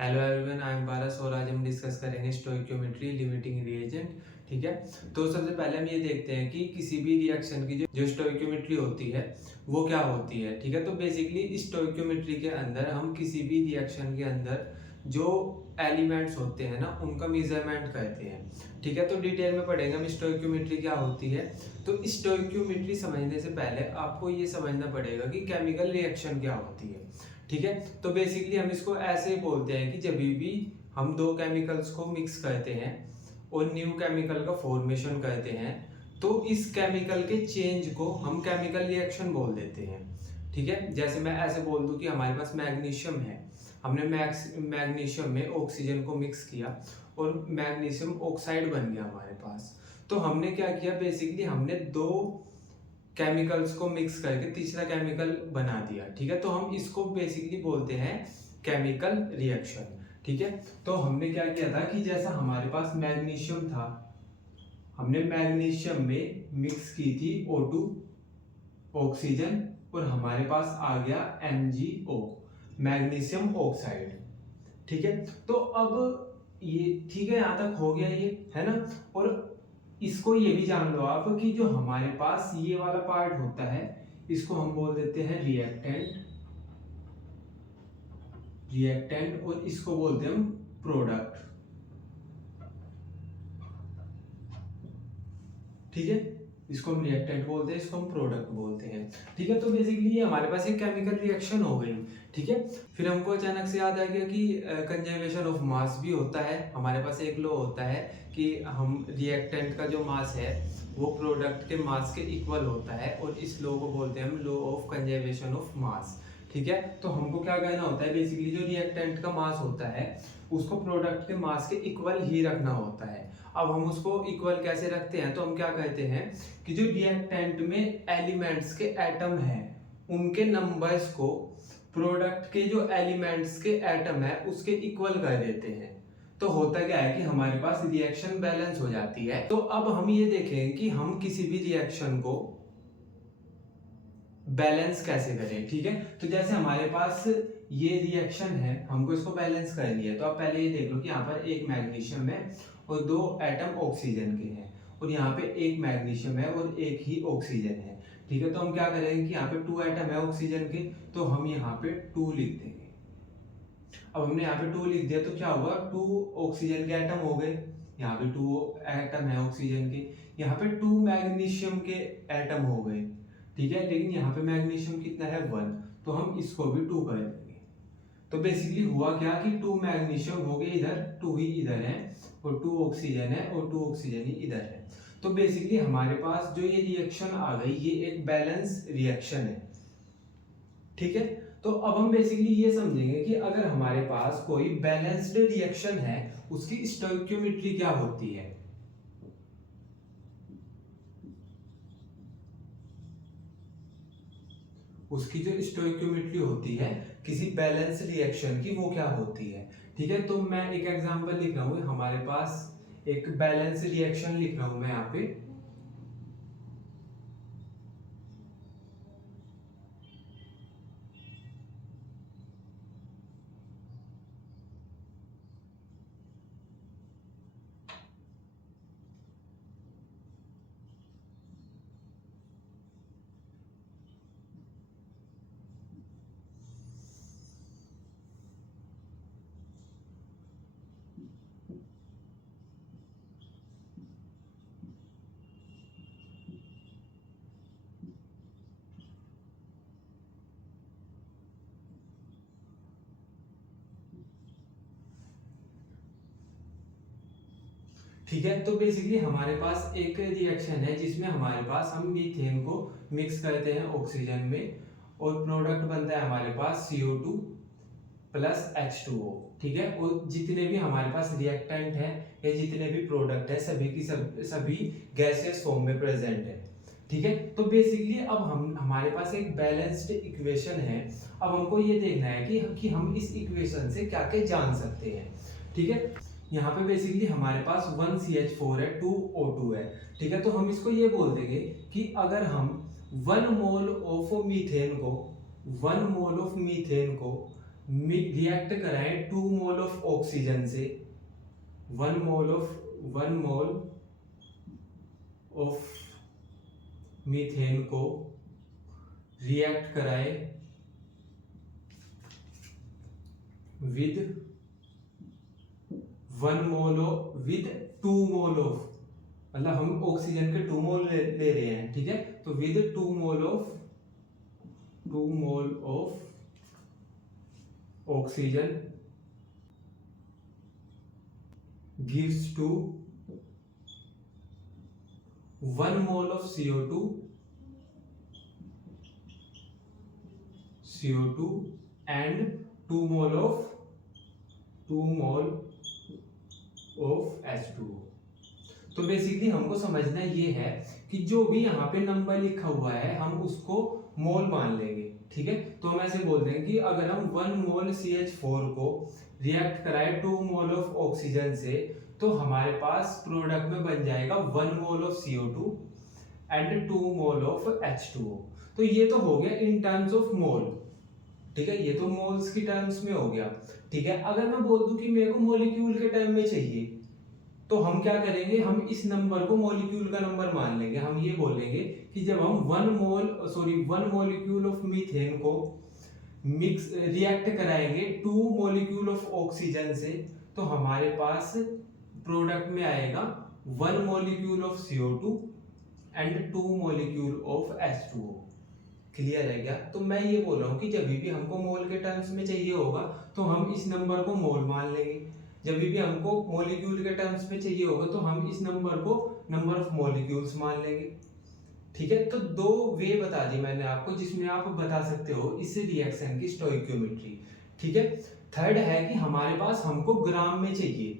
Hello everyone, I am पारस और आज हम डिस्कस करेंगे स्टोइकियोमेट्री लिमिटिंग रिएजेंट। ठीक है, तो सबसे पहले हम ये देखते हैं कि किसी भी रिएक्शन की जो स्टोइकियोमेट्री होती है वो क्या होती है। ठीक है, तो बेसिकली स्टोइकियोमेट्री के अंदर हम किसी भी रिएक्शन के अंदर जो एलिमेंट्स होते हैं ना उनका मेजरमेंट करते हैं। ठीक है, तो डिटेल में पढ़ेंगे हम स्टोइकियोमेट्री क्या होती है। तो स्टोइकियोमेट्री समझने से पहले आपको ये समझना पड़ेगा कि केमिकल रिएक्शन क्या होती है। ठीक है, तो बेसिकली हम इसको ऐसे बोलते हैं कि जब भी हम दो केमिकल्स को मिक्स करते हैं और न्यू केमिकल का फॉर्मेशन करते हैं तो इस केमिकल के चेंज को हम केमिकल रिएक्शन बोल देते हैं। ठीक है, जैसे मैं ऐसे बोल दूं कि हमारे पास मैग्नीशियम है, हमने मैग्नीशियम में ऑक्सीजन को मिक्स किया और मैग्नीशियम ऑक्साइड बन गया हमारे पास। तो हमने क्या किया, बेसिकली हमने दो केमिकल्स को मिक्स करके तीसरा केमिकल बना दिया। ठीक है, तो हम इसको बेसिकली बोलते हैं केमिकल रिएक्शन। ठीक है, तो हमने क्या किया था कि जैसा हमारे पास मैग्नीशियम था, हमने मैग्नीशियम में मिक्स की थी O2 ऑक्सीजन और हमारे पास आ गया MgO मैग्नीशियम ऑक्साइड। ठीक है, तो अब ये ठीक है, यहां तक हो गया ये, है ना। और इसको ये भी जान लो आप कि जो हमारे पास ये वाला पार्ट होता है इसको हम बोल देते हैं रिएक्टेंट। और इसको बोलते हैं हम प्रोडक्ट। ठीक है, इसको हम रिएक्टेंट बोलते हैं, इसको हम प्रोडक्ट बोलते हैं। ठीक है, तो बेसिकली ये हमारे पास एक केमिकल रिएक्शन हो गई। ठीक है, फिर हमको अचानक से याद आ गया कि कंजर्वेशन ऑफ मास भी होता है। हमारे पास एक लॉ होता है कि हम रिएक्टेंट का जो मास है वो प्रोडक्ट के मास के इक्वल होता है और इस लॉ को बोलते हैं हम law of conservation of mass. ठीक है, तो हमको क्या कहना होता है, बेसिकली जो रिएक्टेंट का मास होता है उसको प्रोडक्ट के मास के इक्वल ही रखना होता है। अब हम उसको इक्वल कैसे रखते हैं, तो हम क्या कहते हैं कि जो रिएक्टेंट में एलिमेंट्स के एटम हैं उनके नंबर्स को प्रोडक्ट के जो एलिमेंट्स के एटम है उसके इक्वल कर देते हैं। तो होता क्या है कि हमारे पास रिएक्शन बैलेंस हो जाती है। तो अब हम ये देखें कि हम किसी भी रिएक्शन को बैलेंस कैसे करें। ठीक है, तो जैसे हमारे पास ये रिएक्शन है, हमको इसको बैलेंस करनी है। तो आप पहले ये देख लो कि यहाँ पर एक मैग्नीशियम है और दो एटम ऑक्सीजन के हैं और यहाँ पे एक मैग्नीशियम है और एक ही ऑक्सीजन है। ठीक है, तो हम क्या करेंगे कि यहाँ पे 2 एटम है ऑक्सीजन के, तो हम यहाँ पे 2 लिख देंगे। अब हमने यहाँ पे 2 लिख दिया तो क्या हुआ, 2 ऑक्सीजन के एटम हो गए, यहाँ पे 2 एटम है ऑक्सीजन के, यहाँ पे 2 मैग्नीशियम के एटम हो गए। ठीक है, लेकिन यहाँ पे मैग्नीशियम कितना है 1, तो हम इसको भी 2 कर देंगे। तो बेसिकली हुआ क्या कि 2 मैग्नीशियम हो गए इधर, 2 ही इधर है और 2 ऑक्सीजन है और 2 ऑक्सीजन ही इधर है। तो बेसिकली हमारे पास जो ये रिएक्शन आ गई ये एक बैलेंस रिएक्शन है। ठीक है, तो अब हम बेसिकली ये समझेंगे कि अगर हमारे पास कोई बैलेंस्ड रिएक्शन है उसकी स्टोइकियोमेट्री क्या होती है। उसकी जो स्टोइकियोमेट्री होती है किसी बैलेंस रिएक्शन की वो क्या होती है। ठीक है, तो मैं एक एग्जांपल लिख रहा हूं, हमारे पास एक बैलेंस रिएक्शन लिख रहा हूं मैं यहाँ पे। ठीक है, तो बेसिकली हमारे पास एक रिएक्शन है जिसमें हमारे पास हम मीथेन को मिक्स करते हैं ऑक्सीजन में और प्रोडक्ट बनता है हमारे पास CO2 प्लस H2O। ठीक है, और जितने भी हमारे पास रिएक्टेंट है या जितने भी प्रोडक्ट है सभी की सभी गैसियस फॉर्म में प्रेजेंट है। ठीक है, तो बेसिकली अब हम हमारे पास एक बैलेंस्ड इक्वेशन है। अब हमको ये देखना है कि हम इस इक्वेशन से क्या क्या जान सकते हैं। ठीक है, यहाँ पे बेसिकली हमारे पास 1CH4 है, 2O2 है। ठीक है, तो हम इसको ये बोल देंगे कि अगर हम 1 मोल ऑफ मीथेन को रिएक्ट कराएं 2 मोल ऑफ ऑक्सीजन से, 1 मोल ऑफ मीथेन को रिएक्ट कराए विद 2 मोल ऑफ, मतलब हम ऑक्सीजन के 2 मोल ले रहे हैं, ठीक है, तो with 2 mole of oxygen gives to 1 mole of CO2 and 2 mole of H2O। तो बेसिकली हमको समझना ये है कि जो भी यहाँ पे नंबर लिखा हुआ है हम उसको मोल मान लेंगे, ठीक है। तो हम ऐसे बोल देंगे कि अगर हम 1 मोल CH4 को रिएक्ट कराए 2 मोल ऑफ ऑक्सीजन से, तो हमारे पास प्रोडक्ट में बन जाएगा 1 mole of CO2 and 2 mole of H2O। तो ये तो हो गया इन टर्म्स ऑफ मोल, ठीक है, ये तो मोल्स की टर्म्स में हो गया, ठीक है। अगर मैं बोल दूं कि मेरे को मॉलिक्यूल के टर्म में चाहिए, तो हम क्या करेंगे, हम इस नंबर को मॉलिक्यूल का नंबर मान लेंगे। हम ये बोलेंगे कि जब हम 1 मॉलिक्यूल ऑफ मीथेन को मिक्स रिएक्ट कराएंगे 2 मॉलिक्यूल ऑफ ऑक्सीजन से, तो हमारे पास प्रोडक्ट में आएगा 1 molecule of CO2 and 2 molecule of H2O। Clear है क्या? तो मैं ये बोल रहा हूँ कि जब भी हमको मोल के टर्म्स में चाहिए होगा तो हम इस नंबर को मोल मान लेंगे, जब भी हमको मॉलिक्यूल के टर्म्स में चाहिए होगा तो हम इस नंबर को नंबर ऑफ मॉलिक्यूल्स मान लेंगे, ठीक है। तो 2 वे बता दी मैंने आपको जिसमें आप बता सकते हो इस रिएक्शन की स्टोइकियोमेट्री, ठीक है। थर्ड है कि हमारे पास हमको ग्राम में चाहिए,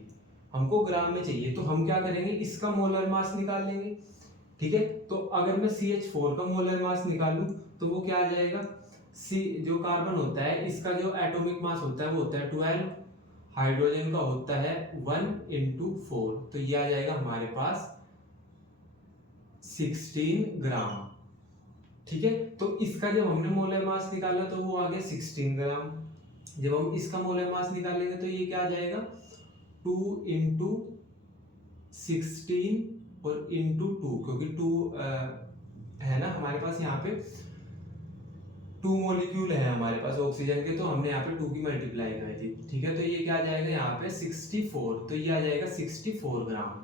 तो हम क्या करेंगे, इसका मोलर मास निकाल लेंगे, ठीक है। तो अगर मैं CH4 का मोलर मास निकालूं तो वो क्या आ जाएगा, जो कार्बन होता है इसका जो एटॉमिक मास होता है वो होता है 12, हाइड्रोजन का होता है 1 × 4, तो ये आ जाएगा हमारे पास 16 ग्राम, ठीक है। तो इसका जब हमने मोलर मास निकाला तो वो आ गया 16 ग्राम। जब हम इसका मोलर मास निकालेंगे तो ये क्या आ जाएगा, 2 × 16 और इंटू 2, क्योंकि 2 है ना हमारे पास, यहाँ पे 2 मॉलिक्यूल है हमारे पास ऑक्सीजन के, तो हमने यहाँ पे 2 की मल्टीप्लाई कर दी, ठीक है। तो ये क्या आ जाएगा यहाँ पे 64, तो ये आ जाएगा 64 ग्राम,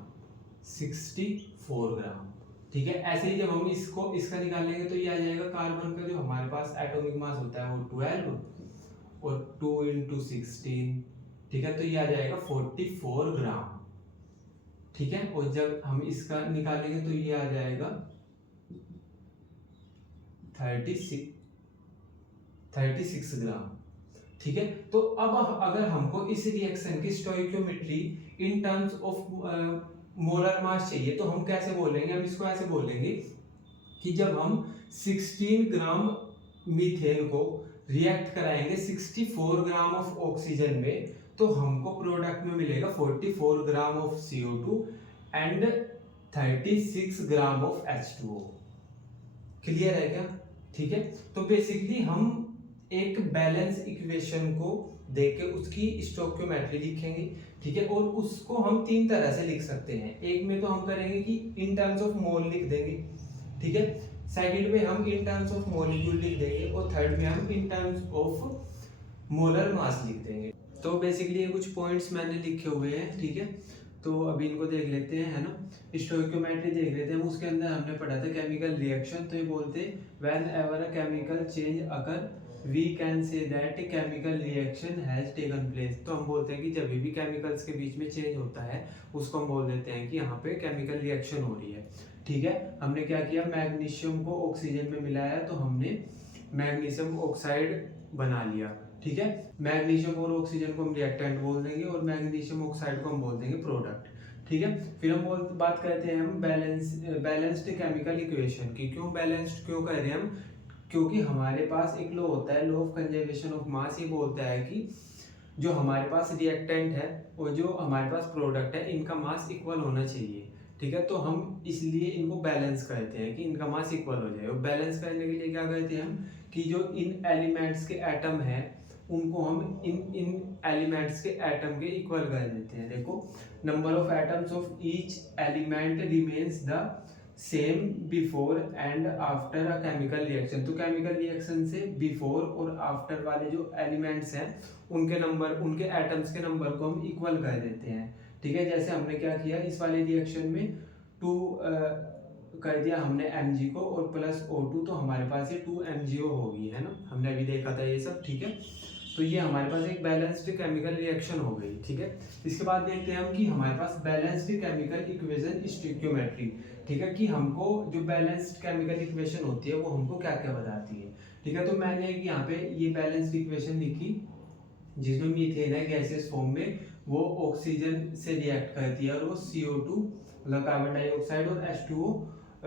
ठीक है। ऐसे ही जब हम इसका निकालेंगे तो ये आ जाएगा कार्बन का जो हमारे पास एटॉमिक मास होता है वो 12 और 2 × 16, ठीक है, तो ये आ जाएगा 44 ग्राम, ठीक है। और जब हम इसका निकालेंगे तो ये आ जाएगा 36 ग्राम, ठीक है। तो अब अगर हमको इस रिएक्शन की stoichiometry in terms of molar mass चाहिए तो हम कैसे बोलेंगे, हम इसको ऐसे बोलेंगे कि जब हम 16 ग्राम मीथेन को रिएक्ट कराएंगे 64 ग्राम ऑफ ऑक्सीजन में, तो हमको प्रोडक्ट में मिलेगा 44 gram of CO2 and 36 gram of H2O। Clear है क्या? ठीक है। तो बेसिकली हम एक बैलेंस इक्वेशन को देके उसकी स्टोइकियोमेट्री लिखेंगे, ठीक है, और उसको हम 3 तरह से लिख सकते हैं। एक में तो हम करेंगे कि इन टर्म्स ऑफ मोल लिख देंगे, ठीक है, सेकंड में हम इन टर्म्स ऑफ मॉलिक्यूल लिख देंगे और थर्ड में हम in terms of molar mass लिख देंगे। तो बेसिकली ये कुछ पॉइंट्स मैंने लिखे हुए हैं, ठीक है, तो अभी इनको देख लेते हैं, है ना। स्टोइकियोमेट्री देख लेते हैं, उसके अंदर हमने पढ़ा था केमिकल रिएक्शन, तो ये बोलते whenever a chemical change occur we can say that chemical reaction has taken place. तो हम बोलते हैं कि जब भी केमिकल्स के बीच में चेंज होता है उसको हम बोल देते हैं कि यहाँ पे केमिकल रिएक्शन हो रही है, ठीक है। हमने क्या किया, मैग्नीशियम को ऑक्सीजन में मिलाया तो हमने मैग्नीशियम ऑक्साइड बना लिया, ठीक है। मैग्नीशियम और ऑक्सीजन को हम रिएक्टेंट बोल देंगे और मैग्नीशियम ऑक्साइड को हम बोल देंगे प्रोडक्ट, ठीक है। फिर हम बात करते हैं हम बैलेंस्ड केमिकल इक्वेशन की। क्यों बैलेंस्ड क्यों कह रहे हैं हम, क्योंकि हमारे पास एक लॉ होता है, law of conservation of mass. ये बोलता है कि जो हमारे पास रिएक्टेंट है और जो हमारे पास प्रोडक्ट है इनका मास इक्वल होना चाहिए, ठीक है। तो हम इसलिए इनको बैलेंस करते हैं कि इनका मास इक्वल हो जाए। और बैलेंस करने के लिए क्या करते हैं हम कि जो इन एलिमेंट्स के एटम है उनको हम इन इन एलिमेंट्स के एटम के इक्वल कर देते हैं। देखो, number of atoms of each element remains the same before and after a chemical reaction. तो केमिकल रिएक्शन से बिफोर और आफ्टर वाले जो एलिमेंट्स हैं उनके नंबर, उनके एटम्स के नंबर को हम इक्वल कर देते हैं। ठीक है, जैसे हमने क्या किया इस वाले रिएक्शन में 2 कर दिया हमने Mg को और प्लस O2, तो हमारे पास ये 2 MgO होगी, है ना, हमने अभी देखा था ये सब। ठीक है, तो ये हमारे पास एक बैलेंस्ड केमिकल रिएक्शन हो गई। ठीक है, इसके बाद देखते हैं हम कि हमारे पास बैलेंस्ड केमिकल इक्वेशन स्टोइकियोमेट्री। ठीक है, कि हमको जो बैलेंस्ड केमिकल इक्वेशन होती है वो हमको क्या क्या बताती है। ठीक है, तो मैंने एक यहाँ पे ये बैलेंस्ड इक्वेशन लिखी जिसमें मीथेन है गैसियस फॉर्म में, वो ऑक्सीजन से रिएक्ट करती है और वो CO2 मतलब कार्बन डाइऑक्साइड और H2O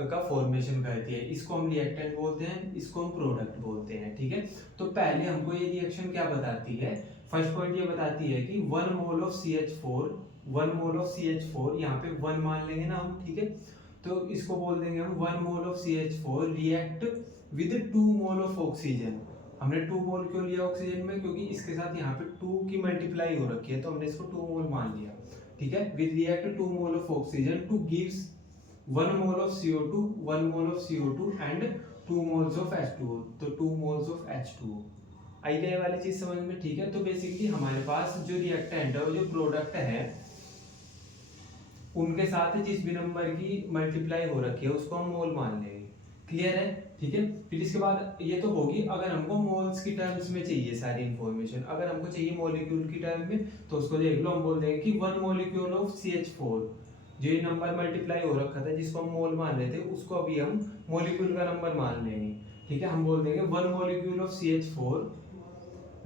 का फॉर्मेशन करती है। इसको हम रिएक्टेंट बोलते हैं, इसको हम प्रोडक्ट बोलते हैं। ठीक है, तो पहले हमको ये रिएक्शन क्या बताती है, फर्स्ट पॉइंट ये बताती है कि 1 मोल ऑफ CH4 यहाँ पे 1 मान लेंगे ना हम। ठीक है, तो इसको बोल देंगे हम 1 mole of CH4 react with 2 mole of oxygen. हमने 2 मोल क्यों लिया ऑक्सीजन में, क्योंकि इसके साथ यहाँ पे 2 की मल्टीप्लाई हो रखी है, तो हमने इसको 2 मोल मान लिया। ठीक है, with react 2 mole of oxygen two gives 1 mole of CO2 and 2 moles of H2O, तो 2 मोल्स ऑफ H2O। आई गई वाली चीज समझ में। ठीक है, तो बेसिकली हमारे पास जो रिएक्टेंट है वो जो प्रोडक्ट है उनके साथ जिस भी नंबर की मल्टीप्लाई हो रखी है उसको हम मोल मान लेंगे। क्लियर है। ठीक है, फिर इसके बाद ये तो होगी अगर हमको मोल्स की टर्म्स में चाहिए सारी इंफॉर्मेशन। अगर हमको चाहिए मॉलिक्यूल की टर्म में तो उसको देख लो, हम बोल देंगे कि 1 मॉलिक्यूल ऑफ CH4, जो ये नंबर मल्टीप्लाई हो रखा था जिसको हम मोल मान रहे थे उसको अभी हम मॉलिक्यूल का नंबर मान लेंगे। ठीक है, हम बोल देंगे 1 molecule of CH4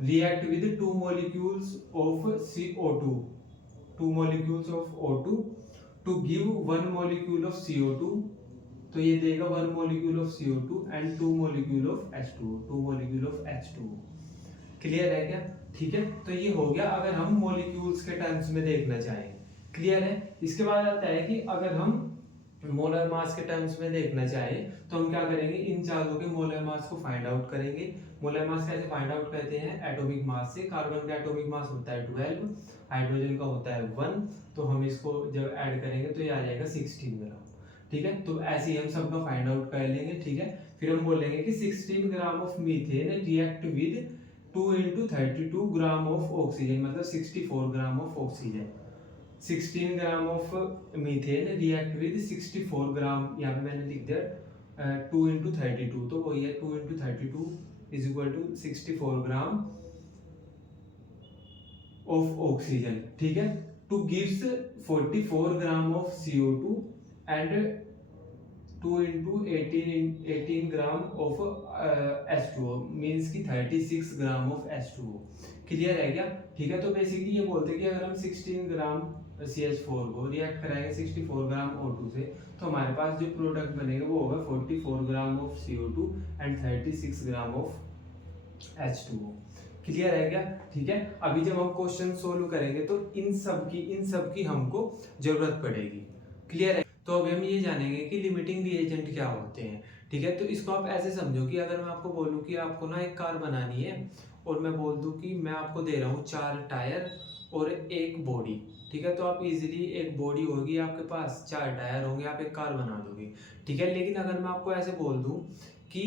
react with 2 molecules of CO2, 2 molecules of O2 to give 1 molecule of CO2, तो ये देगा 1 molecule of CO2 and 2 molecule of H2O, 2 molecule of H2O। Clear है क्या। ठीक है, तो ये हो गया अगर हम मॉलिक्यूल्स के टर्म्स में देखना चाहें। क्लियर है। इसके बाद आता है कि अगर हम मोलर मास के टर्म्स में देखना चाहें तो हम क्या करेंगे, इन चारों के मोलर मास को फाइंड आउट करेंगे। मोलर मास कैसे फाइंड आउट करते हैं, एटॉमिक मास से। कार्बन का एटॉमिक मास होता है 12, हाइड्रोजन का होता है 1, तो हम इसको जब ऐड करेंगे तो ये आ जाएगा 16 ग्राम। ठीक है, तो ऐसे ही हम सबका फाइंड आउट कर लेंगे। ठीक है, फिर हम बोलेंगे कि 16 gram of methane react with 2 × 32 gram of oxygen, मतलब 64 gram of oxygen. 16 gram of methane react with 64 ग्राम, यहाँ पे मैंने लिख दिया 2 × 32, तो वही है 2 × 32 is equal to 64 gram of oxygen. ठीक है, to gives 44 gram of CO2 and 2 × 18 gram of H2O, means की 36 ग्राम ऑफ H2O। क्लियर है क्या। ठीक है, तो बेसिकली ये बोलते हैं कि अगर हम 16 ग्राम CH4 को रिएक्ट कराएंगे 64 ग्राम O2 से, तो हमारे पास जो प्रोडक्ट बनेगा वो होगा 44 gram of CO2 and 36 gram of H2O। Clear है क्या। ठीक है, अभी जब हम क्वेश्चन सोल्व करेंगे तो इन सब की हमको जरूरत पड़ेगी। क्लियर है। तो अभी हम ये जानेंगे कि लिमिटिंग रिएजेंट क्या होते हैं। ठीक है, तो इसको आप ऐसे समझो कि अगर मैं आपको बोलूं कि आपको ना एक कार बनानी है और मैं बोल दूं कि मैं आपको दे रहा हूँ 4 टायर और एक बॉडी। ठीक है, तो आप इजीली एक बॉडी होगी आपके पास, 4 टायर होंगे, आप एक कार बना दोगे। ठीक है, लेकिन अगर मैं आपको ऐसे बोल दूं कि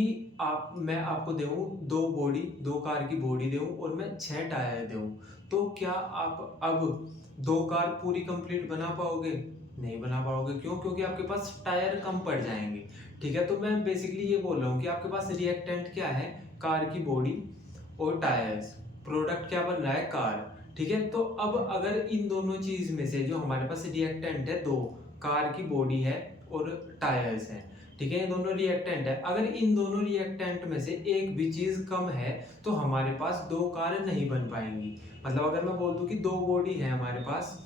मैं आपको दूं 2 कार की बॉडी दूं और मैं 6 टायर दूं, तो क्या आप अब 2 कार पूरी कंप्लीट बना पाओगे? नहीं बना पाओगे। क्यों? क्योंकि आपके पास टायर कम पड़ जाएंगे। ठीक है, तो मैं बेसिकली ये बोल रहा हूँ कि आपके पास रिएक्टेंट क्या है, कार की बॉडी और टायर्स, प्रोडक्ट क्या बन रहा है, कार। ठीक है, तो अब अगर इन दोनों चीज में से जो हमारे पास रिएक्टेंट है 2, कार की बॉडी है और टायर्स है, ठीक है, ये दोनों रिएक्टेंट है, अगर इन दोनों रिएक्टेंट में से एक भी चीज कम है तो हमारे पास 2 कार नहीं बन पाएंगी। मतलब अगर मैं बोल दूं कि 2 बॉडी है हमारे पास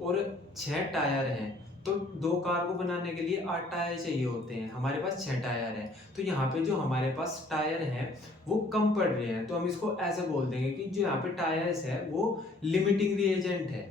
और 6 टायर हैं, तो 2 कार को बनाने के लिए 8 टायर चाहिए होते हैं, हमारे पास 6 टायर हैं, तो यहाँ पे जो हमारे पास टायर हैं वो कम पड़ रहे हैं, तो हम इसको ऐसे बोल देंगे कि जो यहाँ पे टायर्स है वो लिमिटिंग रिएजेंट है।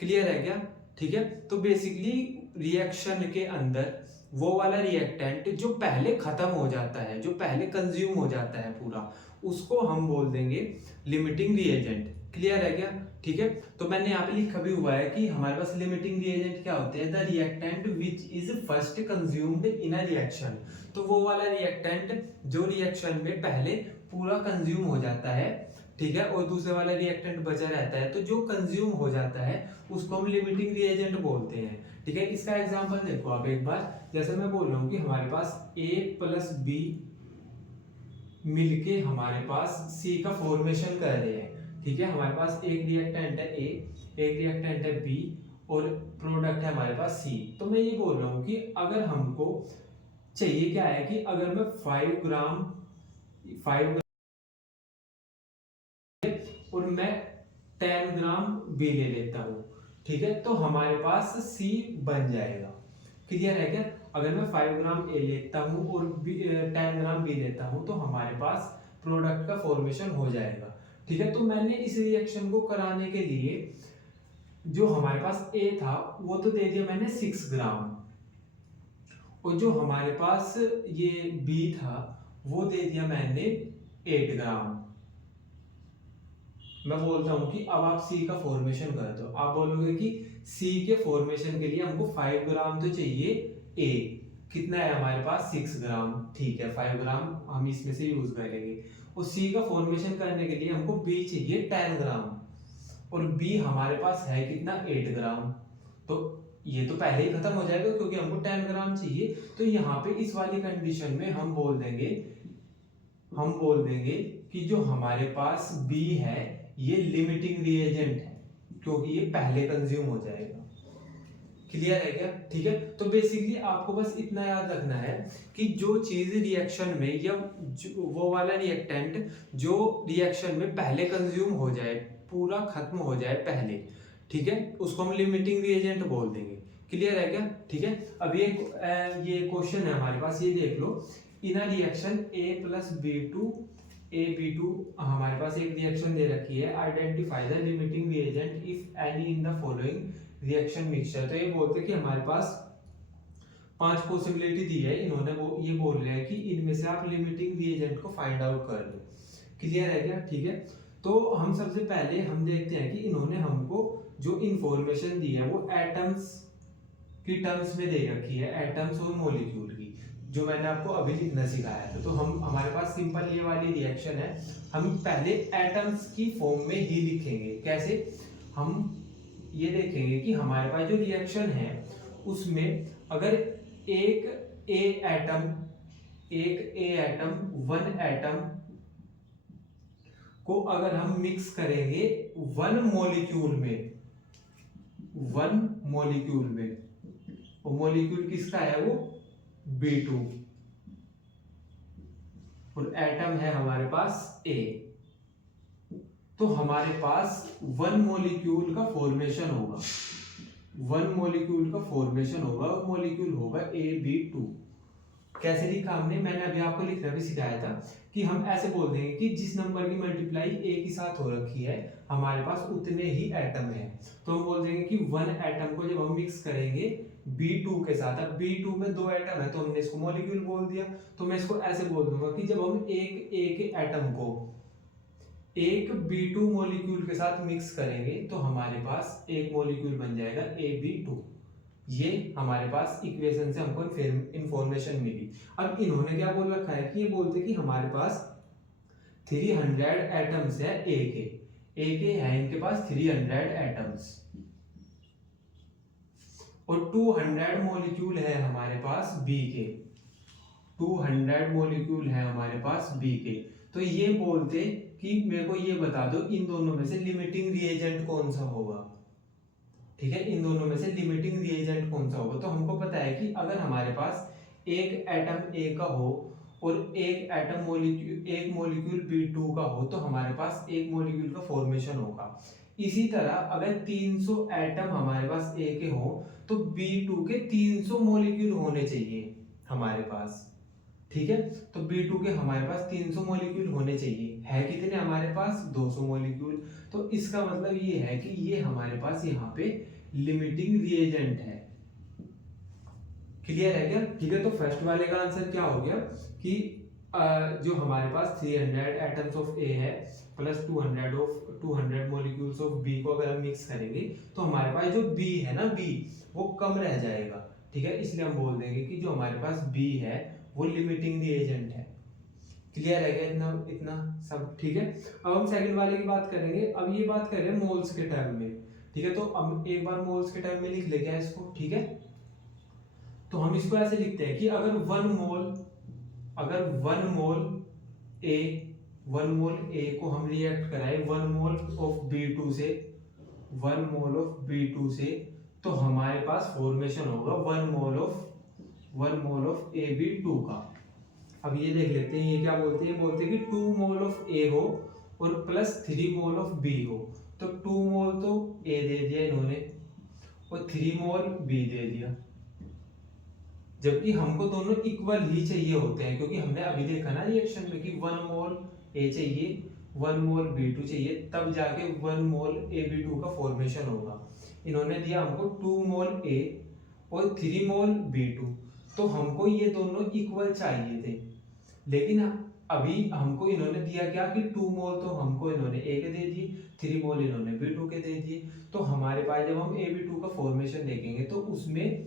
क्लियर है क्या। ठीक है, तो बेसिकली रिएक्शन के अंदर वो वाला रिएक्टेंट जो पहले खत्म हो जाता है, जो पहले कंज्यूम हो जाता है पूरा, उसको हम बोल देंगे लिमिटिंग रिएजेंट। क्लियर है क्या? ठीक है, तो मैंने यहाँ पे लिखा भी हुआ है कि हमारे पास लिमिटिंग रिएजेंट क्या होते हैं, the reactant which is first consumed in a reaction. तो वो वाला रिएक्टेंट जो रिएक्शन में पहले पूरा कंज्यूम हो जाता है, ठीक है, और दूसरे वाला रिएक्टेंट बचा रहता है, तो जो कंज्यूम हो जाता है उसको हम लिमिटिंग रिएजेंट बोलते हैं। ठीक है, इसका एग्जांपल देखो आप एक बार, जैसे मैं बोल रहा हूँ कि हमारे पास A प्लस बी मिलके हमारे पास C का फॉर्मेशन कर रहे हैं। ठीक है, हमारे पास एक रिएक्टेंट है A, एक रिएक्टेंट है B और प्रोडक्ट है हमारे पास C। तो मैं ये बोल रहा हूँ कि अगर हमको चाहिए क्या है कि अगर मैं 5 ग्राम और मैं 10 ग्राम बी ले लेता हूँ, ठीक है, तो हमारे पास सी बन जाएगा। क्लियर है क्या? अगर मैं 5 ग्राम ए लेता हूँ और 10 ग्राम बी लेता हूँ तो हमारे पास प्रोडक्ट का फॉर्मेशन हो जाएगा। ठीक है, तो मैंने इस रिएक्शन को कराने के लिए जो हमारे पास ए था वो तो दे दिया मैंने 6 ग्राम, और जो हमारे पास ये बी था वो दे दिया मैंने 8 ग्राम। मैं बोलता हूं कि अब आप सी का फॉर्मेशन कर दो। आप बोलोगे कि सी के फॉर्मेशन के लिए हमको 5 ग्राम तो चाहिए, ए कितना है हमारे पास 6 ग्राम, ठीक है 5 ग्राम हम इसमें से यूज करेंगे। और सी का फॉर्मेशन करने के लिए हमको बी चाहिए 10 ग्राम, और बी हमारे पास है कितना 8 ग्राम। तो ये तो पहले ही खत्म हो जाएगा क्योंकि हमको 10 ग्राम चाहिए। तो यहाँ पे इस वाली कंडीशन में हम बोल देंगे कि जो हमारे पास बी है ये लिमिटिंग रिएजेंट है क्योंकि ये पहले कंज्यूम हो जाएगा। क्लियर है क्या? ठीक है, तो बेसिकली आपको बस इतना याद रखना है कि जो चीज रिएक्शन में या वो वाला रिएक्टेंट जो रिएक्शन में पहले कंज्यूम हो जाए, पूरा खत्म हो जाए पहले, ठीक है, उसको हम लिमिटिंग रिएजेंट बोल देंगे। क्लियर है क्या? ठीक है, अब ये क्वेश्चन है हमारे पास, ये देख लो। In a reaction A plus B2 AB2 हमारे पास एक रिएक्शन दे रखी है, identify the limiting reagent if any in the following reaction mixture. तो ये बोलते हैं कि हमारे पास 5 पॉसिबिलिटी दी है इन्होंने, वो ये बोल रहे हैं कि इनमें से आप लिमिटिंग रिएजेंट को फाइंड आउट कर लो। क्लियर है क्या? ठीक है, तो हम सबसे पहले हम देखते हैं कि इन्होंने हमको जो इंफॉर्मेशन दी है वो एटम्स की टर्म्स में दे रखी है, एटम्स और मॉलिक्यूल की, जो मैंने आपको अभी लिखना सिखाया था। तो हम हमारे पास सिंपल ये वाली रिएक्शन है, हम पहले एटम्स की फॉर्म में ही लिखेंगे। कैसे? हम ये देखेंगे कि हमारे पास जो रिएक्शन है उसमें अगर एक ए एटम 1 एटम को अगर हम मिक्स करेंगे 1 मॉलिक्यूल में, और मॉलिक्यूल किसका है वो B2, और एटम है हमारे पास A, तो हमारे पास 1 मॉलिक्यूल का फॉर्मेशन होगा, 1 मॉलिक्यूल का फॉर्मेशन होगा, और मॉलिक्यूल होगा AB2। कैसे लिखा हमने? मैंने अभी आपको लिखना भी सिखाया था कि हम ऐसे बोल देंगे कि जिस नंबर की मल्टीप्लाई A के साथ हो रखी है हमारे पास उतने ही एटम है। तो हम बोल देंगे कि 1 एटम को जब हम मिक्स करेंगे B2 के साथ, अब B2 में 2 एटम है तो हमने इसको मॉलिक्यूल बोल दिया। तो मैं इसको ऐसे बोल दूंगा कि जब हम एक एटम को एक B2 मॉलिक्यूल के साथ मिक्स करेंगे तो हमारे पास एक मॉलिक्यूल बन जाएगा AB2। ये हमारे पास इक्वेशन से हमको इंफॉर्मेशन मिली। अब इन्होंने क्या बोल रखा है कि ये बोलते कि हमारे पास 300 एटम्स है ए के है इनके पास 300 एटम्स, और 200 मॉलिक्यूल है हमारे पास बी के, 200 मॉलिक्यूल है हमारे पास बी के। तो ये बोलते कि मेरे को ये बता दो इन दोनों में से लिमिटिंग रिएजेंट कौन सा होगा। ठीक है, इन दोनों में से लिमिटिंग रिएजेंट कौन सा होगा। तो हमको पता है कि अगर हमारे पास एक एटम ए का हो और एक मॉलिक्यूल B2 का हो तो हमारे पास एक मॉलिक्यूल का फॉर्मेशन होगा। इसी तरह अगर 300 एटम हमारे पास ए के हो तो B2 के 300 मॉलिक्यूल होने चाहिए हमारे पास। ठीक है, तो B2 के हमारे पास 300 मॉलिक्यूल होने चाहिए, है कितने हमारे पास 200 मॉलिक्यूल। तो इसका मतलब ये है कि ये हमारे पास यहाँ पे लिमिटिंग रिएजेंट है। क्लियर है क्या? ठीक है, तो फर्स्ट वाले का आंसर क्या हो गया कि जो हमारे पास 300 एटम्स ऑफ ए है प्लस 200 मॉलिक्यूल्स ऑफ बी को अगर हम मिक्स करेंगे तो हमारे पास जो बी है ना, बी वो कम रह जाएगा। ठीक है, इसलिए हम बोल देंगे कि जो हमारे पास बी है वो लिमिटिंग रिएजेंट है। क्लियर है क्या इतना इतना सब? ठीक है, अब हम सेकंड वाले की बात करेंगे। अब ये बात कर रहे हैं मोल्स के टर्म में। ठीक है, तो अब एक बार मोल्स के टर्म में लिख ले क्या इसको। ठीक है, तो हम इसको ऐसे लिखते हैं कि अगर वन मोल ए को हम रिएक्ट कराए 1 मोल ऑफ बी टू से तो हमारे पास फॉर्मेशन होगा 1 मोल ऑफ AB2 का। अब ये देख लेते हैं, ये क्या बोलते हैं? बोलते हैं कि 2 मोल ऑफ ए हो और प्लस 3 मोल ऑफ बी हो। तो 2 मोल तो ए दे दिया इन्होंने और 3 मोल बी दे दिया, जबकि हमको दोनों इक्वल ही चाहिए होते हैं, क्योंकि हमने अभी देखा ना रिएक्शन में कि 1 मोल ए चाहिए 1 मोल B2 चाहिए, तब जाके 1 मोल AB2 का फॉर्मेशन होगा। इन्होंने दिया हमको 2 मोल ए और 3 मोल B2, तो हमको ये दोनों इक्वल चाहिए थे। लेकिन अभी हमको इन्होंने दिया क्या कि 2 मोल तो हमको इन्होंने ए के दे दिए, 3 मोल इन्होंने B2 के दे दिए। तो हमारे पास जब हम AB2 का फॉर्मेशन देखेंगे तो उसमें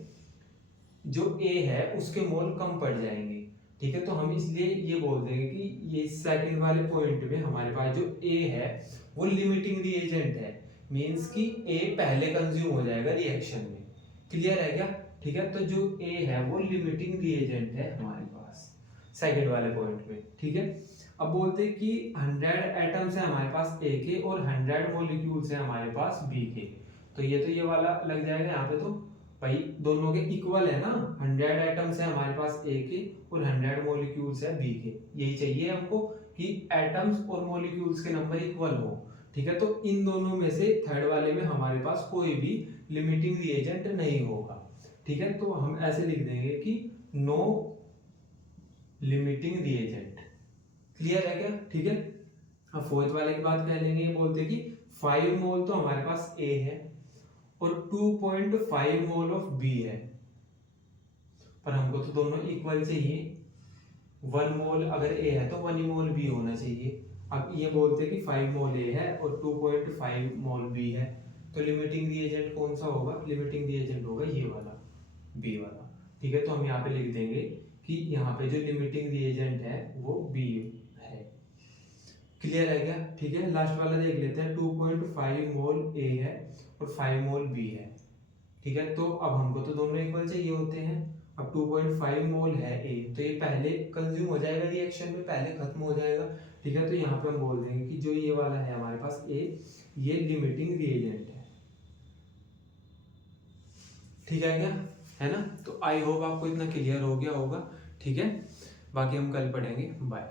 जो ए है उसके मोल कम पड़ जाएंगे। ठीक है, तो हम इसलिए ये बोल देंगे कि ये सेकंड वाले पॉइंट में हमारे पास जो ए है वो लिमिटिंग रिएजेंट है, मींस कि ए पहले कंज्यूम हो जाएगा रिएक्शन में। क्लियर है क्या? ठीक है, तो जो ए है वो लिमिटिंग रिएजेंट है हमारे पास सेकंड वाले पॉइंट में। ठीक है, अब बोलते हैं कि 100 एटम्स है हमारे पास ए के और 100 मॉलिक्यूल्स है हमारे पास बी के। तो ये वाला लग जाएगा यहाँ पे, तो भाई दोनों के इक्वल है ना, 100 एटम्स है हमारे पास ए के और 100 मॉलिक्यूल्स है बी के। यही चाहिए हमको कि एटम्स और मॉलिक्यूल्स के नंबर इक्वल हो। ठीक है, तो इन दोनों में से थर्ड वाले में हमारे पास कोई भी लिमिटिंग रिएजेंट नहीं होगा। ठीक है, तो हम ऐसे लिख देंगे कि नो लिमिटिंग रिएजेंट। क्लियर है क्या? ठीक है, अब फोर्थ वाले की बात कर लेंगे। ये बोलते कि 5 मोल तो हमारे पास ए है और 2.5 मोल ऑफ बी है, पर हमको तो दोनों इक्वल चाहिए। 1 मोल अगर ए है तो 1 मोल बी होना चाहिए। अब ये बोलते कि 5 मोल ए है और 2.5 मोल बी है, तो लिमिटिंग रिएजेंट कौन सा होगा? लिमिटिंग रिएजेंट होगा ये वाला, बी वाला। ठीक है, तो हम यहाँ पे लिख देंगे कि यहाँ पे जो लिमिटिंग रिएजेंट है वो बी है। क्लियर है क्या? ठीक है, लास्ट वाला देख लेते हैं। 2.5 मोल ए है और 5 मोल बी है। ठीक है, तो अब हमको तो दोनों इक्वल चाहिए होते हैं। अब 2.5 मोल है ए, तो ये पहले कंज्यूम हो जाएगा रिएक्शन में, पहले खत्म हो जाएगा। ठीक है, तो यहाँ पे हम बोल देंगे कि जो ये वाला है हमारे पास ए, ये लिमिटिंग रिएजेंट है। ठीक है क्या? है ना? तो आई होप आपको इतना क्लियर हो गया होगा। ठीक है, बाकी हम कल पढ़ेंगे। बाय।